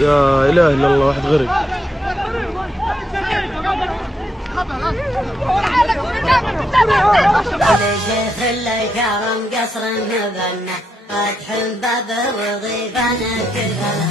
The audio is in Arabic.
يا اله الا الله، واحد غرق. الشيخ اللي كرم قصر مبنى فتح بابه وضيفان كلها